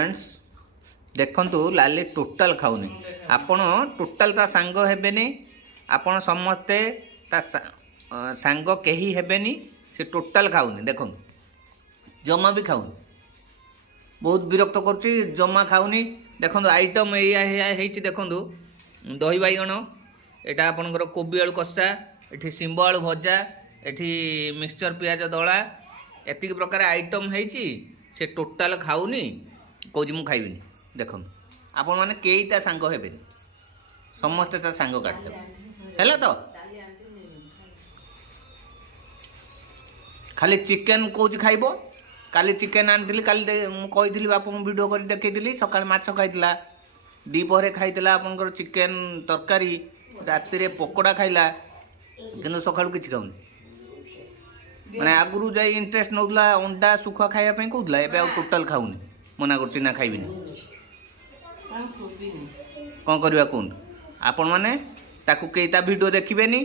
Friends देखंतु लाली total खाऊनी आपण total ता सांग हेबेनी आपण समस्ते ता सांग केही हेबेनी से टोटाल खाऊनी देखो जमा भी खाऊनी बहुत विरक्त करछि जमा खाऊनी देखो आइटम या देखो दही बैगण एटा आपनकर कोबी आलू कषा एठी सिंब आलू भजा एठी मिक्सचर पियाज दला एतिक प्रकार आइटम हेची से टोटाल खाऊनी कौच मु खाइबिनी देखो आपण माने केई ता सांग हेबेनी समस्ते ता सांग काटदेबे हैला तो खाली चिकेन कौच खाइबो काली चिकेन आनी काली कही बापू वीडियो कर देखी सका माछ खाइला दीपहरे खाइला आपनकर चिकेन तरकारी राति रे पकोड़ा खाइला किंतु सका किसी खाऊनी माने आगुरु जाई इंटरेस्ट नौला अंडा सुखा खाया पे कहूला एबे टोटाल खाऊनी मना करछि ना खाइबिनी कौन करवा कहूँ आपण मैंने कई वीडियो देखिबेनी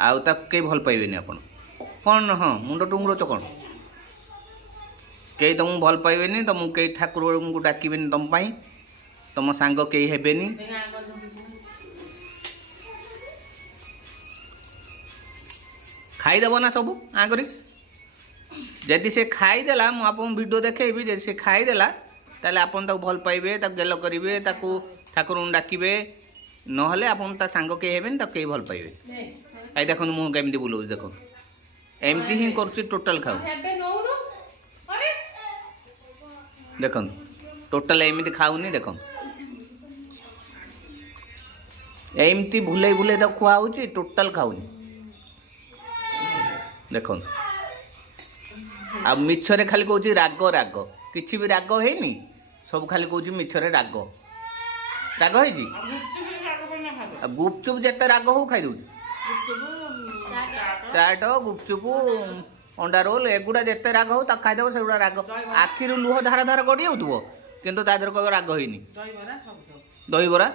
आउ कई भल पाइबेनी आपण कौन हाँ मुंड टुंगुर कौन कई तुमको भल पाइबेनी तुमको कई ठाकुर को डाकिबेनी तुम पाई तुम सांग कई हेबेनी खाईदेव ना सब आगरी जदि से खाईदेला मुझे वीडियो देखेबी जदि से खाईदेला ताले आपन ताको भल पाइबे ताको गेल करिवे ताको ठाकुर डाकिबे नहले आपन ता सांग के हेबेन ताको के भल पाइबे आई देखन मु केमती बुलौ देखो एमती ही करछि टोटल खाऊ देखन टोटल एमती खाऊनी देखन एमती भुले भुले ता खुआ होछि टोटल खाऊनी देखन आ मिछरे खाली कहछि राग राग किछि भी राग हेनी सब खाली कहछि मिछरे राग राग हेजी गुपचुप जते राग हो खाई दउछि चाट गुपचुप अंडा रोल एगुड़ा जते राग हो ता खाई देबो सेगुड़ा राग आखिरु लुह धार धार गडी होतबो किंतु ता देर कहबो राग हेनी दही बरा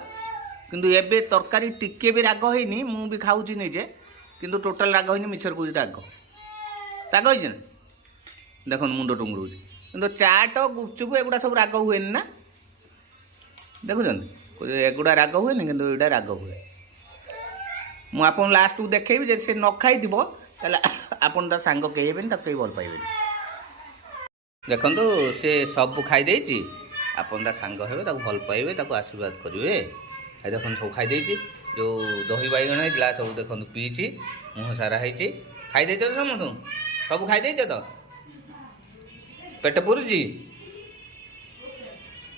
किंतु एबे तरकारी टिके भी राग हेनी मु भी खाउछि निजे किंतु टोटल राग हेनी मिछर कहछि राग राग हेजी ना देखो मुंड टुंगुर किंतु चाट गुपचुप एगुड़ा सब राग हुए ना देखुं एगुड़ा राग हुए कि यहाँ राग हुए मुझे लास्ट को देखेबी जब से न खाई आपन ता सांग कही हेबेनी कई भल पाइबेनी देखो से सब खाई देछि आपन ता सांग हेबे ताको भल पाइबे ताको आशीर्वाद करिवे आ देखो सब खाई देछि जो दही बैगण होइला सब देखो पीछि मुह सारा होइछि खाई देछ समस्त सब खाई देछ तो पेट पुरुची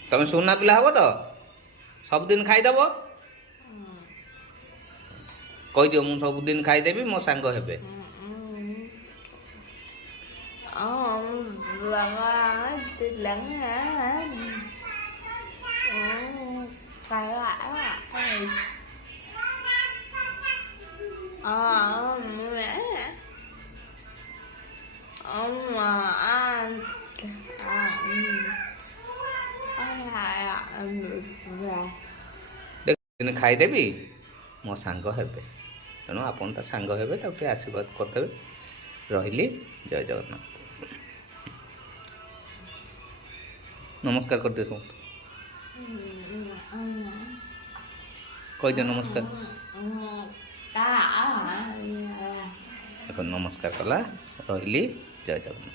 तुम सुना पिला हम तो सबुदिन खाईदेव कहीदिव मु सबुदिन खाईदेवी मो सांग हेबे देख खाईदेवी मो सांग हेबे तेणु आपन ता सांग हेबे ताके आशीर्वाद करदेबे रहिली जय जगन्नाथ नमस्कार कर दे सब कह दे नमस्कार देखो नमस्कार कला रहिली जय जगन्नाथ।